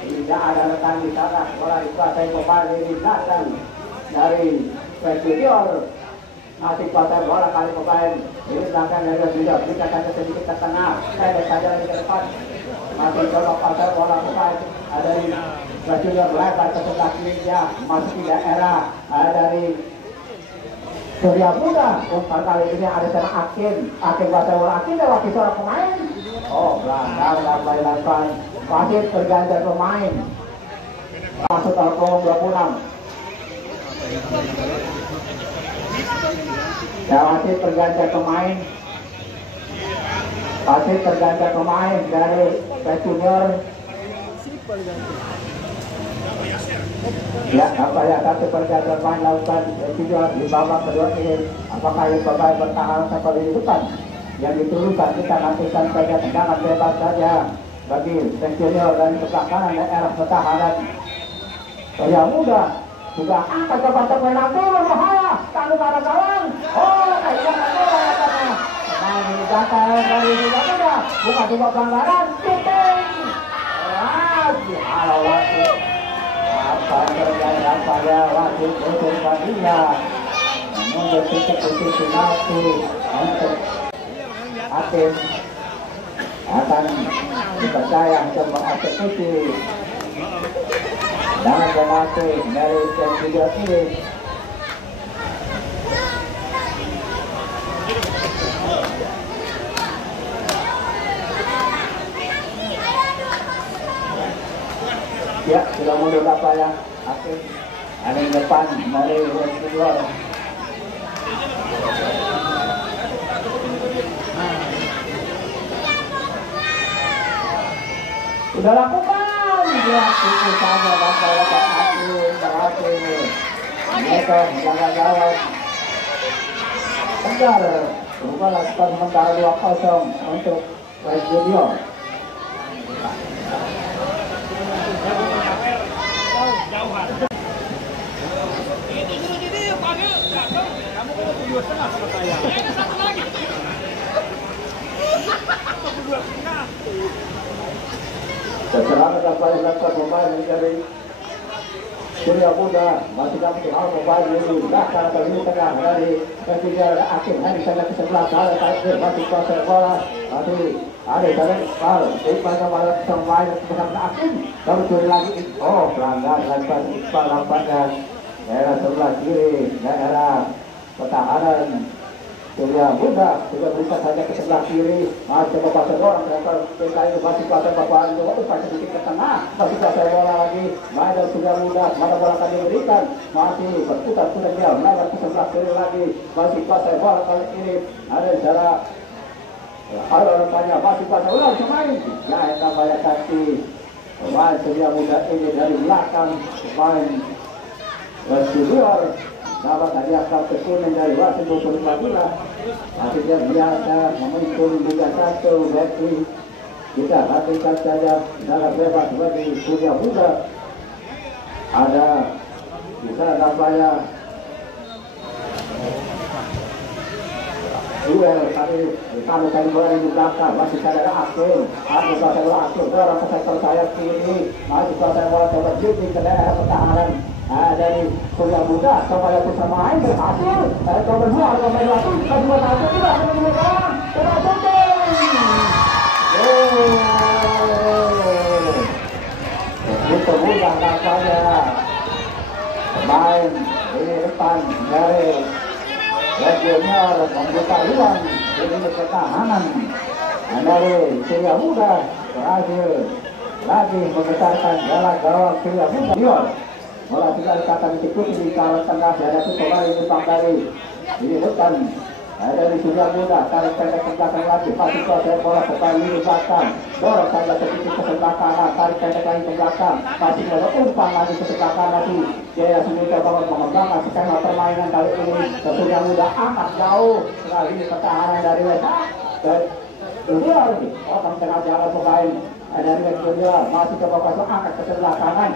tidak ada rekan di sana, bola dikuasai pemain di belakang dari West Junior, masih kuasai bola kali pemain ini belakang dari West Junior, berikan saja sedikit ke tengah, pendek saja lagi ke depan, masih coba kuasai bola pemain dari West Junior, lebar ke sebelah kirinya, masuk di daerah dari Surya Muda, umpan kali ini ada sana Akin kuasai bola, Akin lewati seorang pemain, belakang lakukan wasit pergantian pemain, masuk ke kolom 26. Wasit pergantian pemain dari West Junior. Ya, satu pergantian pemain lakukan Junior di babak kedua ini. Apakah yang pemain bertahan seperti itu kan? Yang diturunkan kita nantikan saja, tendangan bebas saja bagi West Junior dari sebelah kanan daerah pertahanan Surya Muda. sudah angkat ke banteng penalti berbahaya lalu ke arah gawang. Oh, kayaknya katanya. Nah, ini datang dari Garuda Muda, bukan juga pelanggaran, titik. Halo wasit, apa terjadi pada wasit untuk Padilla? Namun detik-detik penalti untuk hakim akan dipercaya untuk mengeksekusi dan penalti dari tim video ini. Ya, sudah mundur apa ya? Hakim ada yang depan dari kedua. Sudah lakukan ya, itu saja dapat hakim berhasil. Mereka menjaga gawang. Tegar, berubah lakukan sementara 2-0 untuk West Junior. Setelah kembali ke pemain dari Surya Muda masih kami kenal pemain ini belakang ke tengah dari ketiga akhir hari sana ke sebelah kali masih kuasa bola masih ada jalan bal Iqbal kembali ke pemain bersama akhir baru curi lagi. Oh, pelanggar lempar Iqbal nampaknya daerah sebelah kiri daerah pertahanan Surya Muda sudah berikan saja ke sebelah kiri masih coba pasang orang ternyata ini masih pasang bapak itu upaya sedikit ke tengah masih pasang bola lagi main dari Surya Muda mana bola akan diberikan masih berputar sudah dia melewat ke sebelah kiri lagi masih pasang bola kali ini ada cara ada rupanya masih pasang ulang pemain ya yang namanya kaki pemain Surya Muda ini dari belakang pemain Junior dapat hadiahkan kekunin dari wasit untuk Padilla. Akhirnya biasa memimpin Liga 1 bagi kita hatikan saja dalam bebas bagi Surya Muda. Ada bisa namanya duel tadi ditanda kali bola di belakang masih ada akhir ada pasal akhir orang sektor sayap kiri masih pasal bola terjadi ke daerah pertahanan dari Surya Muda supaya bisa main berhasil coba dua atau main lagi kedua satu tidak menemukan itu mudah rasanya pemain ini depan dari Junior membuka ruang ini pertahanan dari Surya Muda berhasil lagi membesarkan jalan gawang Surya Muda. Bola tinggal dikatakan diikuti di arah tengah dihadapi kembali Bang dari ini depan dari Surya Muda tarik pendek ke belakang lagi masih kuasa bola kembali di belakang dorong saja sedikit ke sebelah kanan tarik pendek lagi ke belakang masih ada umpan lagi ke sebelah kanan lagi dia sendiri terbangun mengembangkan skema permainan kali ini Surya Muda amat jauh lagi pertahanan dari West Junior orang tengah jalan pemain dari West Junior masih coba pasang angkat ke sebelah kanan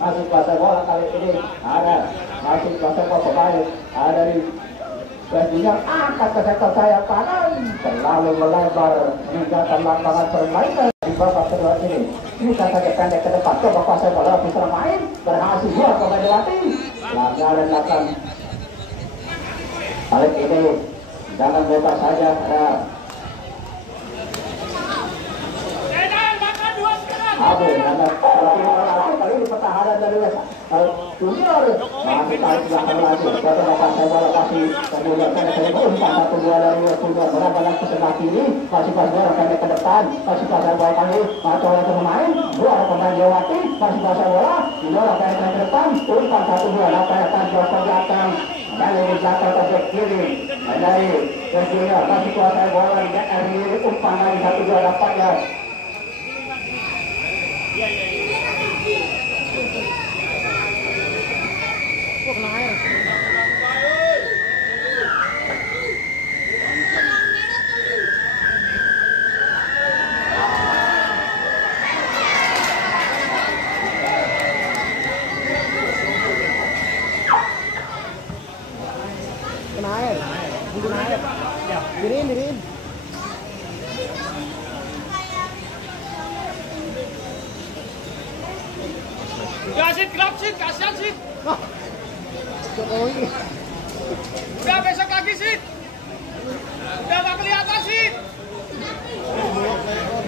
masih kuasa bola kali ini ada masih kuasa bola pemain ada dari West Junior angkat ke sektor sayap kanan terlalu melebar meninggalkan lapangan permainan di babak kedua ini saja pendek ke depan coba kuasa bola bisa main berhasil dua pemain Dewati pelanggaran belakang kali ini jangan bebas saja ada Abu karena kali ini pertahanan dari West Junior masih tarik belakang lagi satu dapat bola kasih kemudian saya umpan 1-2 dari West Junior berapa ke sebelah kiri masih pas bola pendek ke depan masih pasang bola kali atau yang pemain dua pemain Dewati masih pasang bola bola pendek ke depan umpan 1-2 dapat akan ke belakang dari belakang ke kiri dari West Junior masih pasang bola dari umpan lagi 1-2 dapat ya. Diriin. Gasit, gelap sih, kasihan sih. Jokowi. Udah besok lagi sih. Udah gak kelihatan sih.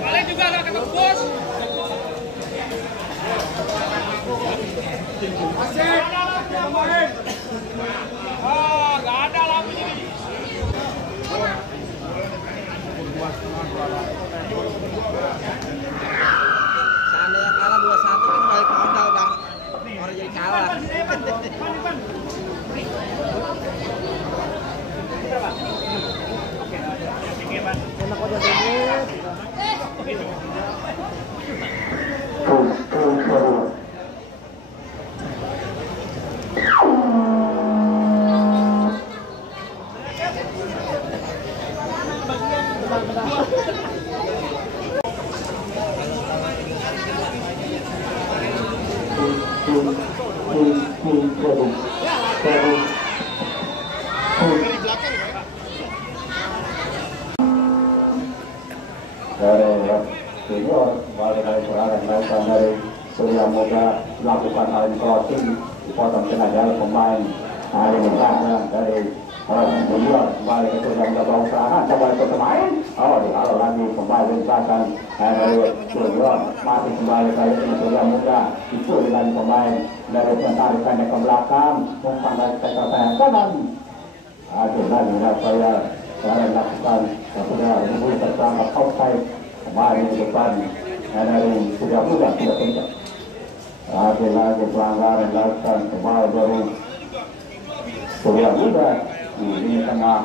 Paling juga gak ketemu bos. Asik. Ah, gak ada lampu ini. Seandainya kalah 2-1 kan balik modal bang. Orang jadi kalah. Enak aja duit. Dari Surya Moga melakukan hal crossing dipotong tenaga pemain hari ini dari Junior kembali ke Surya Moga bawah serangan kembali ke pemain dihalau lagi kembali lintasan dari Junior masih kembali ke Surya Moga itu dengan pemain dari mentarikan ke belakang umpan dari sektor sayap kanan lagi saya lakukan sudah memulai terperangkap outside kembali di depan dari Surya Moga tidak kencang lagi pelanggaran dilakukan kembali dari Surya Moga di tengah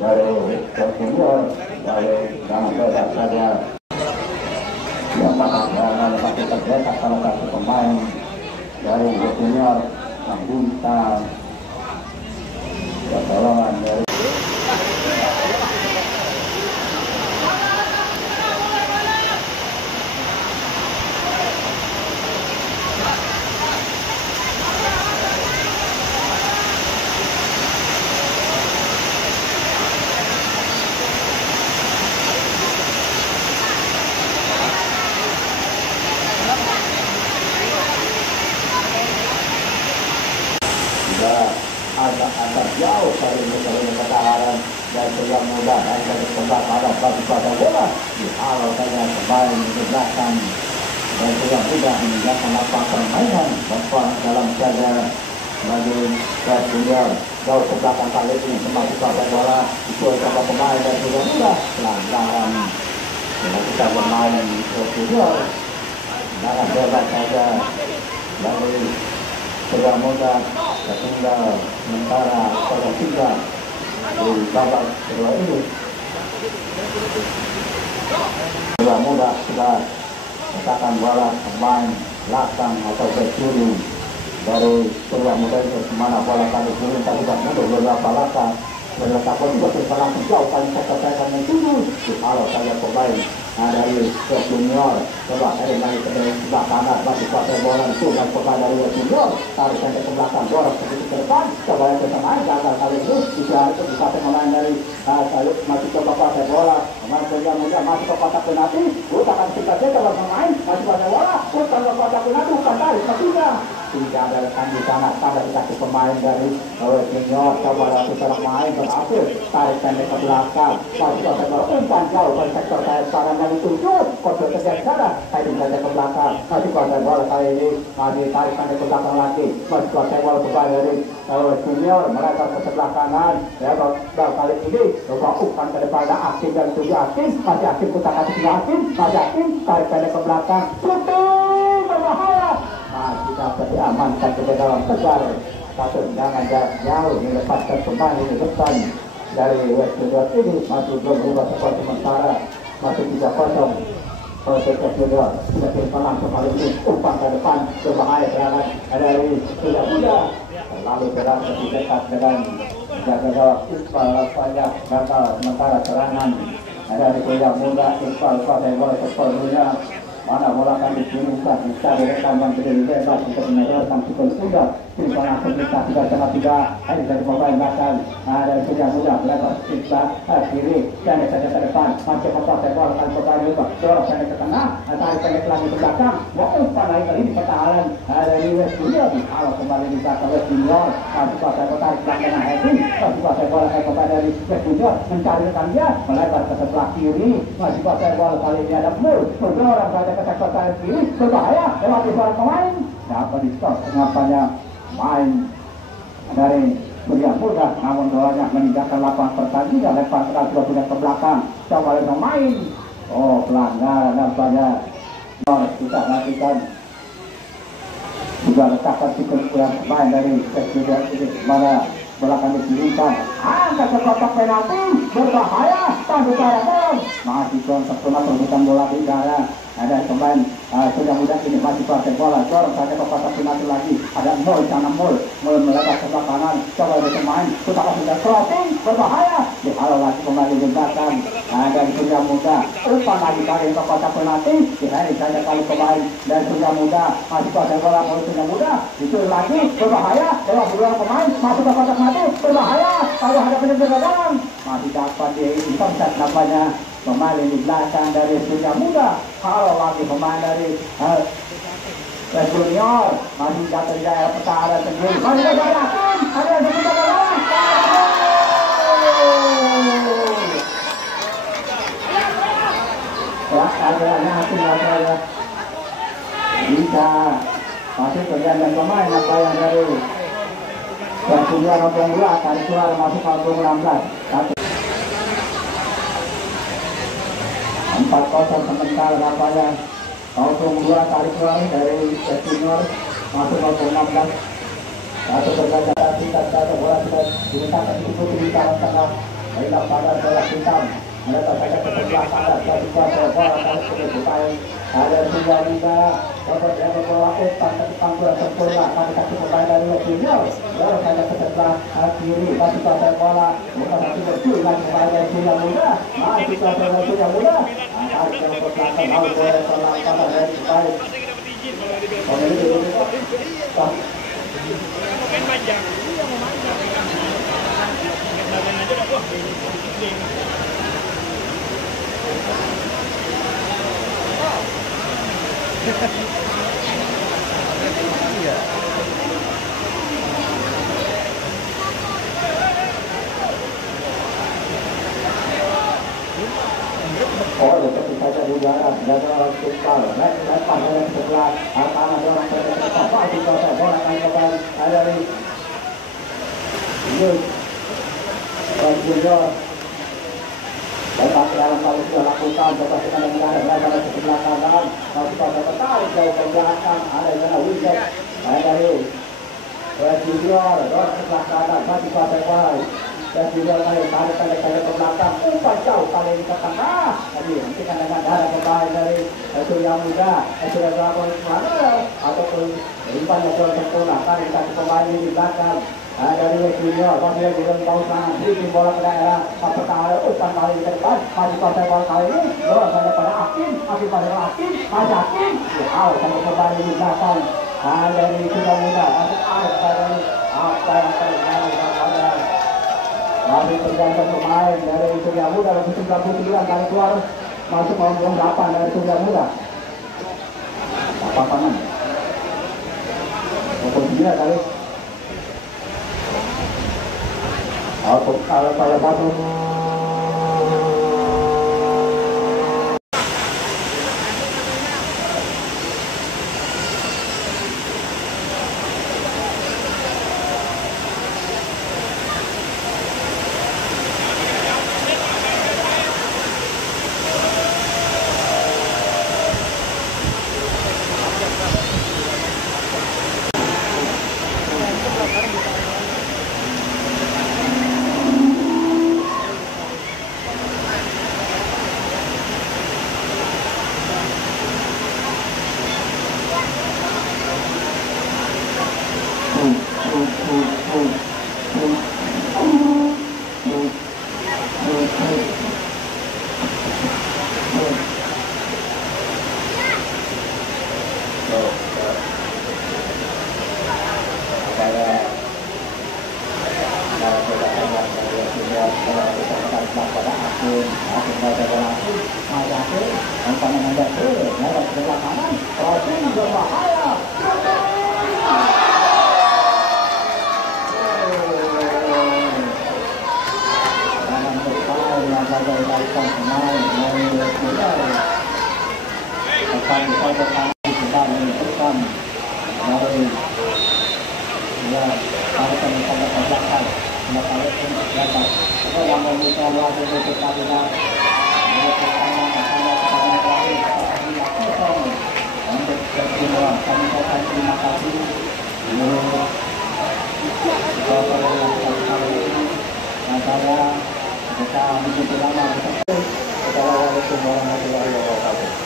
dari Junior dari jangan bebas saja yang jangan pasti terdekat salah satu pemain dari Junior yang bintang pertolongan dari agak jauh dari pertahanan dan Surya Moga dan dari tempat ada bagi pada bola dihalau saja kembali ke belakang dan Surya Moga meninggalkan lapangan permainan berperan dalam jaga bagi Junior jauh ke belakang kali ini kembali pada bola itu adalah pemain dan Surya Moga pelanggaran kita bermain Junior jangan bebas saja dari Surya Moga tertinggal sementara 0-3 di babak kedua ini. Surya Moga sudah mengatakan bola pemain belakang atau back kiri dari Surya Moga itu kemana bola kali ini tapi tidak mundur beberapa langkah berletakkan juga langsung jauh paling saya menuju dihalau saja pemain dari Junior coba dari sebelah kanan masih pakai bola itu dan pemain dari Junior tarik ke belakang dorong sedikit ke depan coba yang bersamaan gagal kali itu bisa pemain dari Salib masih coba pakai bola pemain Surya Moga masih ke kotak penalti akan kita coba pemain masih pakai bola bukan ke kotak penalti bukan tarik tidak ada di sana pada dikasih pemain dari Junior coba lakukan main berhasil tarik pendek ke belakang masih pakai bola umpan jauh dari sektor sayap kanan dari 7 kode kejar sana tarik pendek ke belakang masih pakai bola kali ini masih tarik pendek ke belakang lagi masih pakai bola kembali dari Junior mereka ke sebelah kanan ya kali ini coba umpan ke depan ada Akin dan 7 Akin masih Akin putar kasih ke Akin masih Akin tarik pendek ke belakang shooting berbahaya masih dapat diamankan ke dalam tegar satu tendangan jauh dilepaskan kembali ke depan dari West Junior ini masih belum berubah skor sementara masih 3-0 West Junior sudah terima langsung kali ini umpan ke depan berbahaya serangan dari Surya Moga lalu bergerak lebih dekat dengan jaga gawang Iqbal banyak gagal sementara serangan dari Surya Moga Iqbal pada bola sepenuhnya mana bola akan dikirimkan bisa direkam dan berdiri bebas untuk menyerahkan pukul sudah Timbangan pemerintah 3,3. Ini dari pemain belakang. Dari Surya Muda melebar kiri dan saja ke depan. Masih memperoleh bola kali pemain lupa. Dorong sana ke tengah. Tarik pendek lagi ke belakang. Mau umpan lagi kali ini pertahanan dari West Junior. Kalau kembali di belakang West Junior. Masih kuasai tarik belakang Hedi. Masih kuasai bola kali pemain dari West Junior. Mencari rekan dia. Melebar ke sebelah kiri. Masih kuasai bola kali ini ada Mul. Mendorong saja ke sektor sayap kiri. Berbahaya. Lewat di seorang pemain. Dapat di stop. Kenapanya main dari Surya Muda, namun bolanya meninggalkan lapangan pertandingan, lepas sudah ke belakang, coba oleh pemain. Oh, pelanggaran nampaknya. Kita nantikan juga letakkan sikap yang main dari Surya ini mana belakang dikirimkan, angkat ke kotak penalti, berbahaya, tanda tangan, masih kontak terbuka bola di udara. Ada pemain Surya Muda ini masih pakai bola, dorong saja ke kotak penalti lagi. Ada Mul sana Mul melebar ke sebelah kanan, coba ada pemain, sudah sudah crossing, berbahaya, dihalau lagi kembali di belakang. Ada Surya Muda, umpan lagi kali ke kotak penalti, dihari saja kali pemain dari Surya Muda, masih pakai bola Mul Surya Muda, itu lagi berbahaya, lewat dua pemain, masuk ke kotak penalti, berbahaya, kalau ada penyeberangan, masih dapat diintercept namanya. Pemain di belakang dari Surya Muda, kalau lagi pemain dari West Junior masih jatuh di daerah pertahanan sendiri. Masih ada yakin, ada yang bisa melawan. Ada yakin ada bisa masih terjadi pemain apa yang dari West Junior nomor 2 tadi keluar masuk ke 16. 4-0 sementara nampaknya 0-2 tarik keluar dari Junior masuk 0-16. Satu bergajah kita bola sudah diletakkan di tengah baiklah pada bola hitam mereka saja ke sebelah kanan satu bola tarik ke depan ada Surya Muda kemudian membawa umpan ke depan bola sempurna kali kaki pemain dari Junior lalu saja ke sebelah kiri masih kuasai bola bukan satu betul lagi pemain dari Surya Muda masih kuasai bola Surya Muda tarik ke belakang lalu bola selangkah dari pemain main panjang. Iya mau panjang. Main aja dah wah. Iya. Oh, seperti saja di udara, gagal tukar, naik dari sebelah, tangan orang terdekat, masih kuasa bola kali kembali dari Junior. Tetapi dalam kali sudah lakukan, tetapi kan ada di sebelah kanan, masih kuasa tertarik jauh ke belakang, ada yang wicket, dari Junior, dorong ke sebelah kanan, masih kuasa bola. Dan juga tarik ke belakang, umpan jauh kali ini ke tengah. Tadi hentikan dengan darah pemain dari Surya Muda, Surya Muda ataupun umpan yang jauh sempurna. Tarik satu pemain di belakang dari West Junior. Masih di dalam tangan, bikin bola ke daerah pertahanan, umpan kali ke depan. Masih kuasai bola kali ini, dorong saja pada Akin pada Akin, masih Akin. Out sama pemain di belakang dari Surya Muda. Masih out dari apa yang terjadi pada masih tergantung pemain dari Surya Muda lebih 99 kali keluar masuk nomor 8 dari Surya Muda. Apa tangan? Nomor 9 kali. Kalau salah satu sebagai barisan pemain dari Medal akan disampaikan kembali menentukan dari ya para pemain belakang melakukan dapat yang membuka ruang untuk kandidat untuk semua kami ucapkan terima kasih seluruh bapak dan kami dan saya kita begitu lama bersama. Assalamualaikum warahmatullahi wabarakatuh.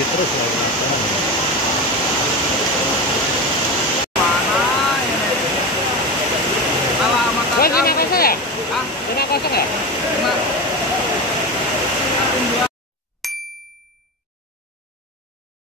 Terus Alamat ya? 5-0 ya? 5-0 ya?